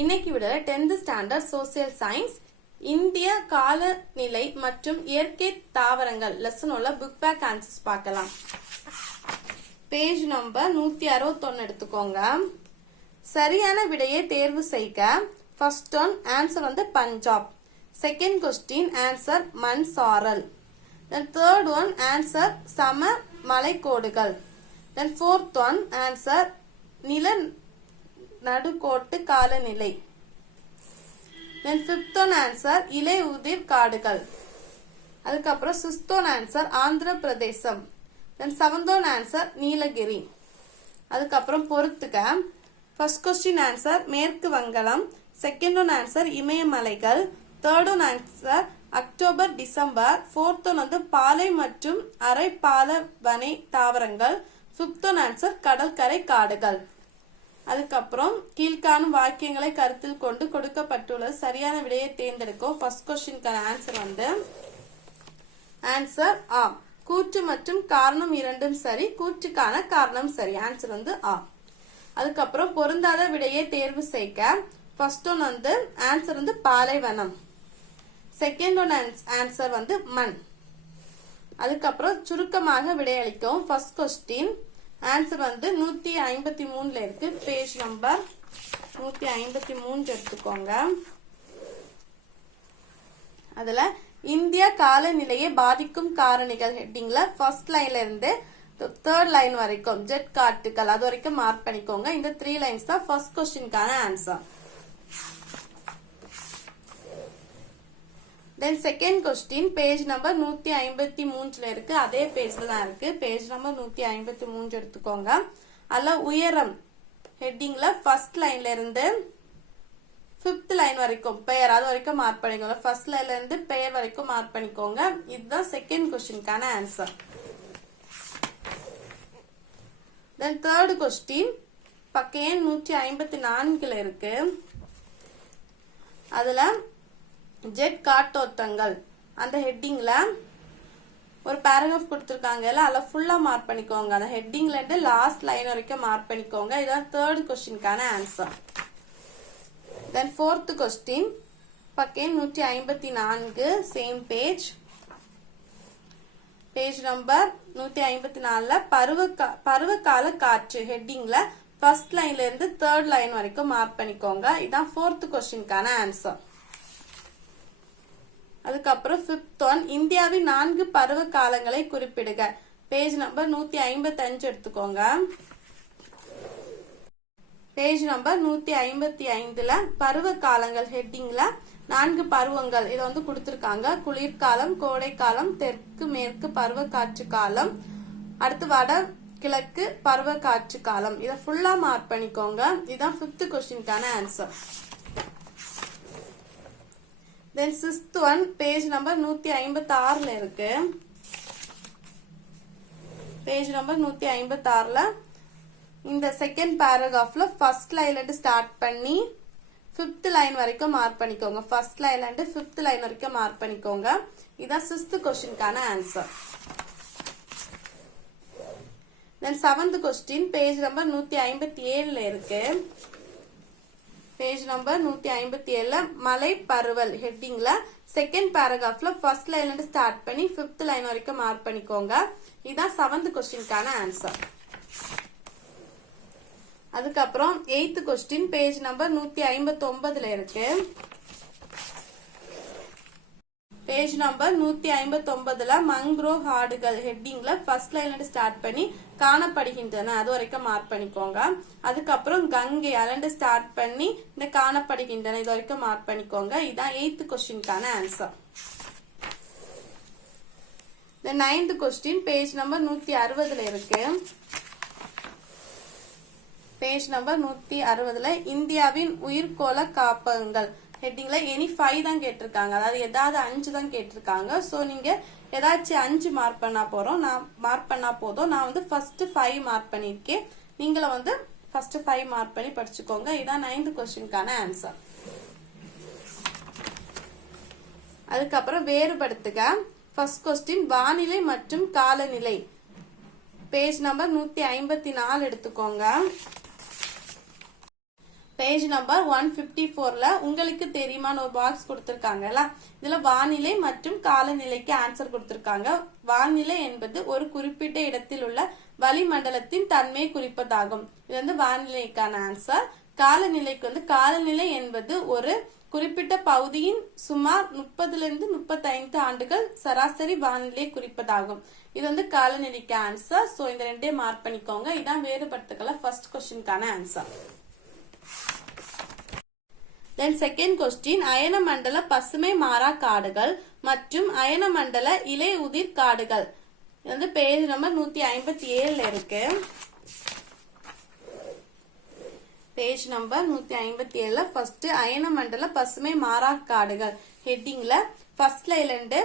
இன்னைக்கு விட 10th standard social science இந்திய காலநிலை மற்றும் இயற்கை தாவரங்கள் லெசனோட புக் பேக் ஆன்சர்ஸ் பார்க்கலாம். பேஜ் நம்பர் 161 எடுத்துக்கோங்க. சரியான விடையை தேர்வு செய்க. ஃபர்ஸ்ட் ஒன் ஆன்சர் வந்து பஞ்சாப். செகண்ட் கொஸ்டின் ஆன்சர் மண் சாரல். தென் தேர்ட் ஒன் ஆன்சர் சம மலைக்கோடுகள். தென் ஃபோர்த் ஒன் ஆன்சர் நில நடுக்கோட்டு காலநிலை. தென் ஃபிஃப்த் ஒன் ஆன்சர் இலை உதிர் காடுகள். அதுக்கப்புறம் sixth one answer Andhra Pradesh. Then seventh one answer Nilgiri. அதுக்கப்புறம் பொறுத்துக்க. ஃபர்ஸ்ட் கொஸ்டின் ஆன்சர் மேற்கு வங்காளம். செகண்ட் ஒன் ஆன்சர் இமயமலைகள். Third one answer October December. Fourth one வந்து பாலை மற்றும் அரை பாலைவன தாவரங்கள். ஃபிஃப்த் ஒன் ஆன்சர் கடற்கரை காடுகள். அதுக்கப்புறம் கீழ்காணும் வாக்கியங்களை கருத்தில் கொண்டு கொடுக்கப்பட்டுள்ள சரியான விடையை தேர்ந்தெடுக்கும். ஃபர்ஸ்ட் கொஸ்டினுக்கான ஆன்சர் வந்து ஆன்சர் ஆ. கூற்று மற்றும் காரணம் இரண்டும் சரி. கூற்றுக்கான காரணம் சரி. ஆன்சர் வந்து ஆ. அதுக்கப்புறம் பொருந்தாத விடையை தேர்வு செய்க. ஃபர்ஸ்ட் ஒன் வந்து ஆன்சர் வந்து பாலைவனம். செகண்ட் ஒன் ஆன்சர் வந்து மண். அதுக்கப்புறம் சுருக்கமாக விடையளிக்கவும். ஃபர்ஸ்ட் கொஸ்டின் ஆன்சர் வந்து 153 இருக்கு. பேஜ் நம்பர் 153 எடுத்துக்கோங்க. அதுல இந்திய காலநிலையை பாதிக்கும் காரணிகள் ஹெட்டிங்ல ஃபர்ஸ்ட் லைன்ல இருந்து தேர்ட் லைன் வரைக்கும் ஜெட் காட்டுகள் அது வரைக்கும் மார்க் பண்ணிக்கோங்க. இந்த 3 லைன்ஸ் தான் ஃபர்ஸ்ட் கொஸ்டினுக்கான answer. Then second question page number 153 இருக்கு. அதே பேஜ்ல தான் இருக்கு. பேஜ் நம்பர் 153 எடுத்துக்கோங்க. அதுல உயரம் ஹெட்டிங்ல ஃபர்ஸ்ட் லைன்ல இருந்து ஃபிஃப்த் லைன் வரைக்கும் பெயர் அது வரைக்கும் மார்க் பண்ணிக்கோங்க. ஃபர்ஸ்ட் லைன்ல இருந்து பெயர் வரைக்கும் மார்க் பண்ணிக்கோங்க. இதுதான் செகண்ட் கொஸ்டினுக்கான ஆன்சர். தென் தேர்ட் கொஸ்டின் பக்கம் 154 இருக்கு. அதுல ஜெட் காட்டோட்டங்கள் அந்த ஹெட்டிங்ல ஒரு பேராகிராஃப் கொடுத்துருக்காங்க. அதில் ஃபுல்லா மார்க் பண்ணிக்கோங்க. அந்த ஹெட்டிங்ல இருந்து லாஸ்ட் லைன் வரைக்கும் மார்க் பண்ணிக்கோங்க. இதான் தேர்ட் கொஸ்டினுக்கான ஆன்சர். தென் ஃபோர்த் கொஸ்டின் பக்கம் 154 சேம் பேஜ். பேஜ் நம்பர் 154 பருவகால காற்று ஹெட்டிங்ல ஃபர்ஸ்ட் லைன்ல இருந்து தேர்ட் லைன் வரைக்கும் மார்க் பண்ணிக்கோங்க. இதான் ஃபோர்த் கொஸ்டினுக்கான ஆன்சர். அதுக்கப்புறம் ஃபிஃப்த் ஒன் இந்தியாவின் 4 பருவ காலங்களை குறிப்பிடுக. பேஜ் நம்பர் 155 எடுத்துக்கோங்க. பேஜ் நம்பர் 155ல பருவ காலங்கள் ஹெட்டிங்ல 4 பருவங்கள் இதை வந்து கொடுத்திருக்காங்க. குளிர்காலம், கோடைக்காலம், தெற்கு மேற்கு பருவ காற்று காலம், அடுத்து வட கிழக்கு பருவ காற்று காலம். இதை ஃபுல்லா மார்க் பண்ணிக்கோங்க. இதுதான் ஃபிஃப்த் கொஸ்டினுக்கான answer. Then sixth one page number 156 இருக்கு. பேஜ் நம்பர் 156ல இந்த செகண்ட் பேராகிராஃப்ல ஃபர்ஸ்ட் லைன்ல இருந்து ஸ்டார்ட் பண்ணி ஃபிஃப்த் லைன் வரைக்கும் மார்க் பண்ணிக்கோங்க. ஃபர்ஸ்ட் லைன்ல இருந்து ஃபிஃப்த் லைன் வரைக்கும் மார்க் பண்ணிக்கோங்க. இதான் சிக்ஸ்த் கொஸ்டினுக்கான answer. Then seventh question page number 157 இருக்கு. பேஜ் நம்பர் 157ல மலை பருவல் ஹெட்டிங்ல செகண்ட் பேராகிராஃப்ல ஃபர்ஸ்ட் லைன்ல இருந்து ஸ்டார்ட் பண்ணி ஃபிஃப்த் லைன் வரைக்கும் மார்க் பண்ணிக்கோங்க. இதான் செவன்த் கொஸ்டினுக்கான ஆன்சர். அதுக்கப்புறம் எய்த் கொஸ்டின் பேஜ் நம்பர் 159 இருக்கு. பேஜ் நம்பர் 159ல மங்க்ரோவ் காடுகள் ஹெட்டிங்ல ஃபர்ஸ்ட் லைன்ல இருந்து ஸ்டார்ட் பண்ணி காணப்படுகின்றன அது வரைக்கும் மார்க் பண்ணிக்கோங்க. அதுக்கப்புறம் கங்கை அலண்டு ஸ்டார்ட் பண்ணி இந்த காணப்படுகின்றன இது வரைக்கும் மார்க் பண்ணிக்கோங்க. இதான் எய்த் கொஸ்டினுக்கான ஆன்சர். இந்த நைன்த் கொஸ்டின் பேஜ் நம்பர் 160 இருக்கு. பேஜ் நம்பர் 160ல இந்தியாவின் உயிர்கோள காப்பகங்கள் ஹெட்டிங்ல எனி 5 தான் கேட்டிருக்காங்க. அதாவது ஏதாவது 5 தான் கேட்டிருக்காங்க. சோ நீங்க ஏதாச்சும் 5 மார்க் பண்ணா போறோம். நான் மார்க் பண்ணா போதும். நான் வந்து ஃபர்ஸ்ட் 5 மார்க் பண்ணிருக்கேன். நீங்களும் வந்து ஃபர்ஸ்ட் 5 மார்க் பண்ணி படிச்சுக்கோங்க. இதான் 9th கொஸ்டினுக்கான ஆன்சர். அதுக்கப்புறம் வேறுபடுத்துக. ஃபர்ஸ்ட் கொஸ்டின் வானிலை மற்றும் காலநிலை. பேஜ் நம்பர் 154 எடுத்துக்கோங்க. பேஜ் நம்பர் 154ல உங்களுக்கு தெரியுமான்னு ஒரு பாக்ஸ் கொடுத்திருக்காங்கல்ல. இதுல வானிலை மற்றும் காலநிலைக்கு ஆன்சர் கொடுத்திருக்காங்க. வானிலை என்பது ஒரு குறிப்பிட்ட இடத்தில் உள்ள வளிமண்டலத்தின் தன்மையை குறிப்பதாகும். இது வந்து வானிலைக்கான ஆன்சர். காலநிலைக்கு காலநிலை என்பது ஒரு குறிப்பிட்ட பகுதியின் சுமார் 30 to 35 ஆண்டுகள் சராசரி வானிலை குறிப்பதாகும். இது வந்து காலநிலைக்கு ஆன்சர். சோ இந்த ரெண்டையும் மார்க் பண்ணிக்கோங்க. இதான் வேறுபடுத்துக்கல ஃபர்ஸ்ட் क्वेश्चनக்கான ஆன்சர். தென் செகண்ட் क्वेश्चन, அயன மண்டல பசுமை மாறா காடுகள் மற்றும் அயன மண்டல இலை உதிர் காடுகள். இது வந்து பேஜ் நம்பர் 157ல இருக்கு. பேஜ் நம்பர் 157ல ஃபர்ஸ்ட் அயன மண்டல பசுமை மாறா காடுகள் ஹெட்டிங்ல ஃபர்ஸ்ட்ல இருந்து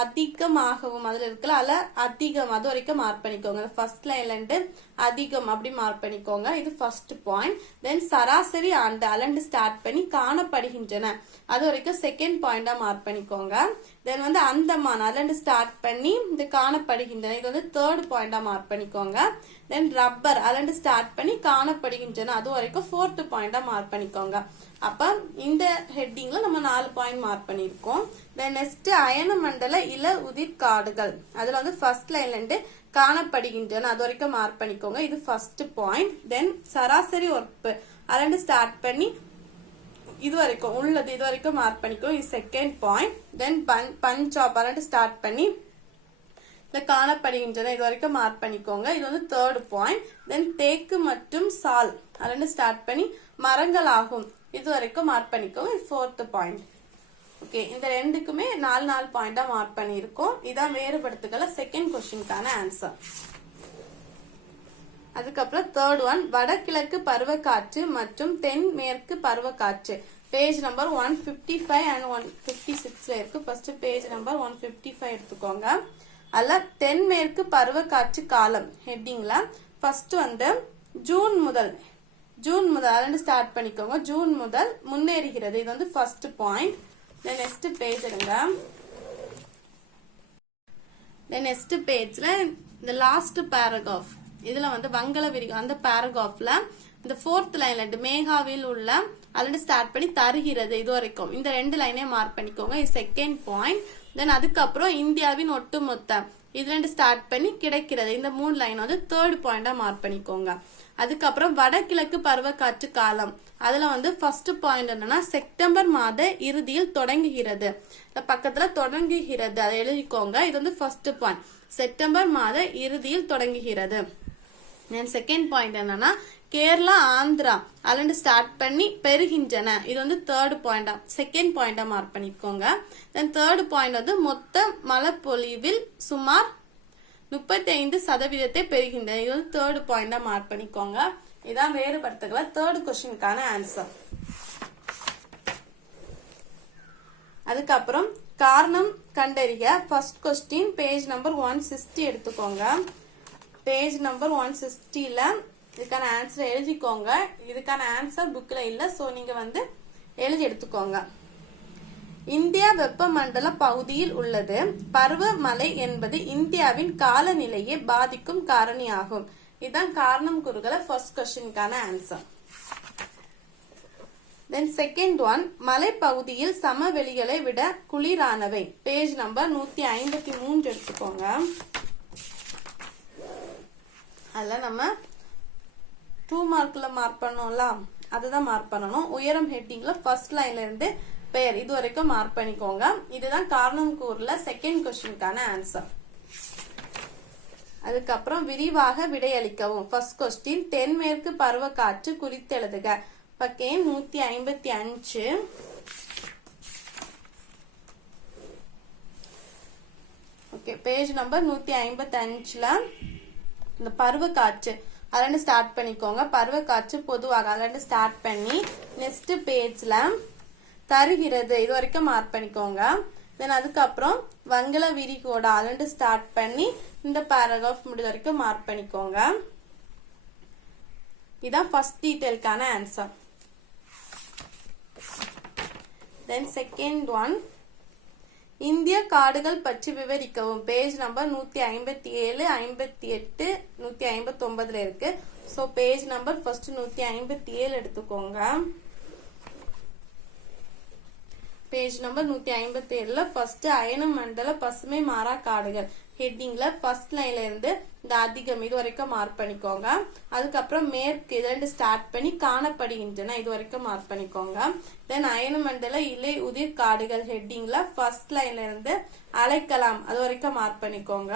அதிகமாகவும் அதுல இருக்குல்ல அல்ல அதிகம் அது வரைக்கும் மார்க் பண்ணிக்கோங்க. ஃபர்ஸ்ட் லைன்ல இருந்து அதிகம் அப்படி மார்க் பண்ணிக்கோங்க. இது ஃபர்ஸ்ட் பாயிண்ட். தென் சராசரி ஆண்டு அலண்டு ஸ்டார்ட் பண்ணி காணப்படுகின்றன அது வரைக்கும் செகண்ட் பாயிண்டா மார்க் பண்ணிக்கோங்க. தென் வந்து அந்தமான் அலண்டு ஸ்டார்ட் பண்ணி இது காணப்படுகின்றன இது வந்து தேர்ட் பாயிண்டா மார்க் பண்ணிக்கோங்க. தென் ரப்பர் அலண்டு ஸ்டார்ட் பண்ணி காணப்படுகின்றன அது வரைக்கும் ஃபோர்த் பாயிண்டா மார்க் பண்ணிக்கோங்க. அப்ப இந்த ஹெட்டிங்ல நம்ம 4 பாயிண்ட் மார்க் பண்ணிருக்கோம். தென் நெக்ஸ்ட் அயன மண்டல இல உதிர் காடுகள் அதுல வந்து ஃபர்ஸ்ட் லைன்ல இருந்து காணப்படுகின்றன அது வரைக்கும் மார்க் பண்ணிக்கோங்க. இது ஃபர்ஸ்ட் பாயிண்ட். தென் சராசரி ஒர்ப்பு அலண்டு ஸ்டார்ட் பண்ணி இது வரைக்கும் உள்ளது இது வரைக்கும் மார்க் பண்ணிக்கோங்க. இது செகண்ட் பாயிண்ட். தென் பஞ்சாப் அலண்டு ஸ்டார்ட் பண்ணி காணப்படுகின்றன இது வரைக்கும் மார்க் பண்ணிக்கோங்க. இது வந்து தேர்ட் பாயிண்ட். தென் தேக்கு மற்றும் சால் அலண்டு ஸ்டார்ட் பண்ணி மரங்கள் ஆகும் இது வரைக்கும் மார்க் பண்ணிக்கோங்க. இது ஃபோர்த் பாயிண்ட். ஓகே, இந்த ரெண்டுக்குமே 4 பாயிண்டா மார்க் பண்ணிருக்கோம். இதான் வேறுபடுத்துக்கல செகண்ட் क्वेश्चनக்கான ஆன்சர். அதுக்கப்புறம் தேர்ட் ஒன், வடகிழக்கு பருவக்காற்று மற்றும் தென் மேற்கு பருவக்காற்று. பேஜ் நம்பர் 155 and 156ல இருக்கு. ஃபர்ஸ்ட் பேஜ் நம்பர் 155 எடுத்துக்கோங்க. அல்ல தென்மேற்கு பருவக்காற்று காலம் ஹெட்டிங்ல ஃபர்ஸ்ட் வந்து ஜூன் முதல் அலண்டு ஸ்டார்ட் பண்ணிக்கோங்க. ஜூன் முதல் முன்னேறுகிறது இது வந்து first point. Then next page எடுங்க. தென் நெக்ஸ்ட் பேஜ்ல இந்த லாஸ்ட் பேராகிராஃப் இதுல வந்து வங்கள விரிகம் அந்த பேராகிராஃப்ல இந்த ஃபோர்த் லைன்ல இருந்து மேகாவில் உள்ள அலண்டு ஸ்டார்ட் பண்ணி தருகிறது இது வரைக்கும் இந்த 2 லைனே மார்க் பண்ணிக்கோங்க. இது செகண்ட் பாயிண்ட். தென் அதுக்கப்புறம் இந்தியாவின் ஒட்டுமொத்த இது 2 ஸ்டார்ட் பண்ணி கிடைக்கிறது இந்த 3 லைன் வந்து தேர்ட் பாயிண்டா மார்க் பண்ணிக்கோங்க. அதுக்கப்புறம் வடகிழக்கு பருவக்காற்று காலம் அதுல வந்து ஃபர்ஸ்ட் பாயிண்ட் என்னன்னா செப்டம்பர் மாத இறுதியில் தொடங்குகிறது. பக்கத்துல தொடங்குகிறது அதை எழுதிக்கோங்க. இது வந்து ஃபர்ஸ்ட் பாயிண்ட். செப்டம்பர் மாத இறுதியில் தொடங்குகிறது. செகண்ட் பாயிண்ட் என்னன்னா கேரளா ஆந்திரா அலண்டு ஸ்டார்ட் பண்ணி பெறுகின்றன இது வந்து தேர்ட் பாயிண்டா செகண்ட் பாயிண்டா மார்க் பண்ணிக்கோங்க. தென் தேர்ட் பாயிண்ட் வந்து மொத்த மழைப்பொழிவில் சுமார் 35% பெறுகின்றன இது வந்து தேர்ட் பாயிண்டா மார்க் பண்ணிக்கோங்க. இதான் வேறுபடுத்துக்கல தேர்ட் क्वेश्चनக்கான ஆன்சர். அதுக்கப்புறம் காரணம் கண்டறிய ஃபர்ஸ்ட் क्वेश्चन பேஜ் நம்பர் 160 எடுத்துக்கோங்க. பேஜ் நம்பர் 160ல இதுக்கான ஆன்சர் எழுதிக்கோங்க. இதுக்கான ஆன்சர் புக்ல இல்ல, சோ நீங்க வந்து எழுதி எடுத்துக்கோங்க. இந்தியா வெப்பமண்டல பகுதியில் உள்ளது. பருவமழை என்பது இந்தியாவின் காலநிலையை பாதிக்கும் காரணியாகும். இதுதான் காரணம் கூறுகளை ஃபர்ஸ்ட் क्वेश्चनக்கான ஆன்சர். தென் செகண்ட் ஒன், மலைப்பகுதியில் சமவெளிகளை விட குளிரானவை. பேஜ் நம்பர் 153 எடுத்துக்கோங்க. அதுல நம்ம 2 மார்க்ல மார்க் பண்ணோம்ல அதுதான் மார்க் பண்ணணும். உயரம் ஹெட்டிங்ல ஃபர்ஸ்ட் லைன்ல இருந்து பெயர் இது வரைக்கும் மார்க் பண்ணிக்கோங்க. இதுதான் காரணம் கூறுல செகண்ட் क्वेश्चनக்கான ஆன்சர். அதுக்கப்புறம் விரிவாக விடையளிக்கவும் ஃபர்ஸ்ட் क्वेश्चन தென்மேற்கு பருவக்காற்று குறித்து எழுதுக. பக்கம் 155. ஓகே, பேஜ் நம்பர் 155ல இந்த பருவக்காற்று அலண்டு ஸ்டார்ட் பண்ணிக்கோங்க. பருவக்காற்று பொதுவாக அலண்டு ஸ்டார்ட் பண்ணி நெக்ஸ்ட் பேஜ்ல தருகிறது இது வரைக்கும் மார்க் பண்ணிக்கோங்க. தென் அதுக்கப்புறம் வங்கள விரிகோட அலண்டு ஸ்டார்ட் பண்ணி இந்த பேராகிராஃப் முடிஞ்ச வரைக்கும் மார்க் பண்ணிக்கோங்க. இதான் ஃபர்ஸ்ட் டீடைல்கான ஆன்சர். தென் செகண்ட் ஒன், இந்திய காடுகள் பற்றி விவரிக்கவும். பேஜ் நம்பர் 157, 58, 159 இருக்கு. சோ பேஜ் நம்பர் ஃபர்ஸ்ட் 157 எடுத்துக்கோங்க. பேஜ் நம்பர் 157ல ஃபர்ஸ்ட் அயன மண்டல பசுமை மாறா காடுகள் ஹெட்டிங்ல ஃபர்ஸ்ட் லைன்ல இருந்து இந்த அதிகம் இது வரைக்கும் மார்க் பண்ணிக்கோங்க. அதுக்கப்புறம் மேற்கு இது ஸ்டார்ட் பண்ணி காணப்படுகின்றன இது வரைக்கும் மார்க் பண்ணிக்கோங்க. தென் அயன மண்டல இலை உதிர் காடுகள் ஹெட்டிங்ல ஃபர்ஸ்ட் லைன்ல இருந்து அழைக்கலாம் அது வரைக்கும் மார்க் பண்ணிக்கோங்க.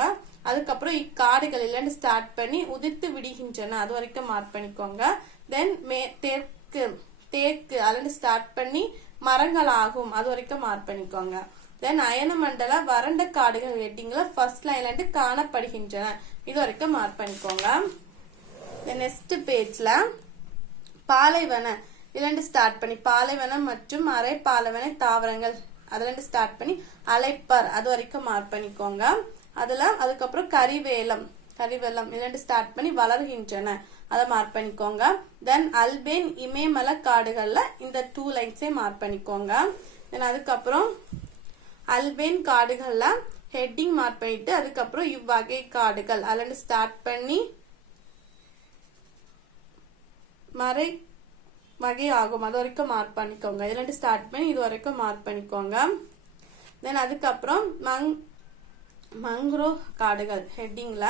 அதுக்கப்புறம் இக்காடுகள் இல்லைன்னு ஸ்டார்ட் பண்ணி உதிர்த்து விடுகின்றன அது வரைக்கும் மார்க் பண்ணிக்கோங்க. தென் தெற்கு தேக்கு அதுல ஸ்டார்ட் பண்ணி மரங்கள் ஆகும் அது வரைக்கும் மார்க் பண்ணிக்கோங்க. தென் அயன மண்டல வறண்ட காடுகள் ஹெட்டிங்ல ஃபர்ஸ்ட் லைன்ல இருந்து காணப்படுகின்றன இது வரைக்கும் மார்க் பண்ணிக்கோங்க. நெக்ஸ்ட் பேஜ்ல பாலைவன இதுல ஸ்டார்ட் பண்ணி பாலைவனம் மற்றும் அரை பாலைவன தாவரங்கள் அதுல ஸ்டார்ட் பண்ணி அழைப்பர் அது வரைக்கும் மார்க் பண்ணிக்கோங்க. அதுக்கப்புறம் கரிவேலம் இதுல ஸ்டார்ட் பண்ணி வளர்கின்றன அதை மார்க் பண்ணிக்கோங்க. தென் அல்பேன் இமயமலை காடுகள்ல இந்த 2 லைன்ஸே மார்க் பண்ணிக்கோங்க. தென் அதுக்கப்புறம் அல்பேன் காடுகள்ல ஹெட்டிங் மார்க் பண்ணிட்டு அதுக்கப்புறம் இவ்வகை காடுகள் அதுல ஸ்டார்ட் பண்ணி மறை வகை ஆகும் அது வரைக்கும் மார்க் பண்ணிக்கோங்க. இதுல ஸ்டார்ட் பண்ணி இது வரைக்கும் மார்க் பண்ணிக்கோங்க. தென் அதுக்கப்புறம் மங்க்ரோவ் காடுகள் ஹெட்டிங்ல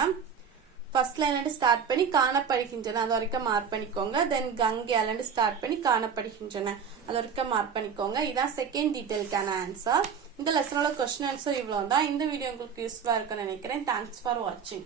ஃபர்ஸ்ட் லைன்ல ஸ்டார்ட் பண்ணி காணப்படுகின்றன அது வரைக்கும் மார்க் பண்ணிக்கோங்க. தென் கங்கை அதுல ஸ்டார்ட் பண்ணி காணப்படுகின்றன அது வரைக்கும் மார்க் பண்ணிக்கோங்க. இதான் செகண்ட் டீடைலுக்கான ஆன்சர். இந்த லெசனோட क्वेश्चन ஆன்சர் இவ்வளவுதான். இந்த வீடியோ உங்களுக்கு யூஸ்ஃபுல்லா இருக்கும்னு நினைக்கிறேன். தேங்க்ஸ் ஃபார் வாட்சிங்.